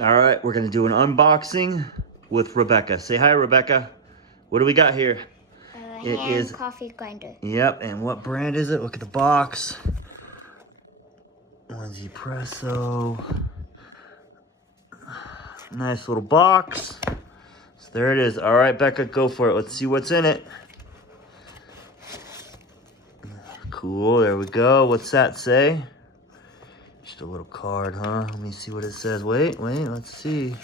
All right, we're gonna do an unboxing with Rebecca. Say hi, Rebecca. What do we got here? It is coffee grinder. Yep, and what brand is it? Look at the box. 1Zpresso. Nice little box. So there it is. All right, Becca, go for it. Let's see what's in it. Cool, there we go. What's that say? Just a little card, huh? Let me see what it says. Wait, let's see.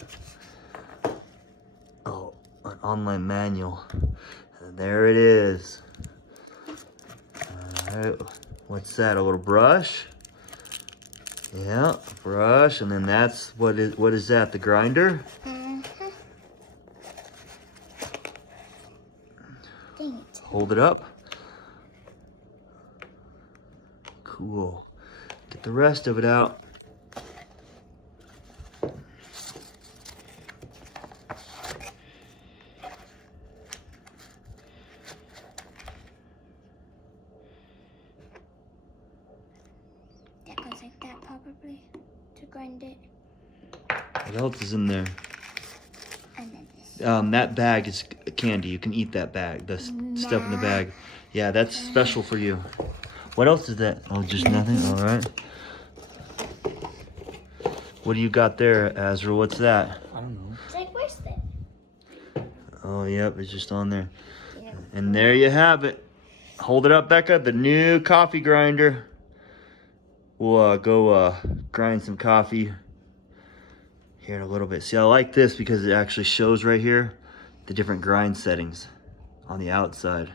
Oh, an online manual. And there it is. All right, what's that? A little brush? Yeah, brush, and then that's what is that? The grinder? Hold it up. Cool. Get the rest of it out. That goes like that probably to grind it. What else is in there? And then this. That bag is candy. You can eat that bag. The stuff in the bag. Yeah, that's special for you. What else is that? Oh, just nothing? All right. What do you got there, Azra? What's that? I don't know. It's like, where's that? Oh, yep, it's just on there. Yeah. And there you have it. Hold it up, Becca. The new coffee grinder. We'll go grind some coffee here in a little bit. See, I like this because it actually shows right here the different grind settings on the outside.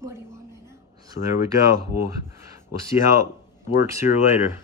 What do you want right now? So there we go. We'll see how it works here later.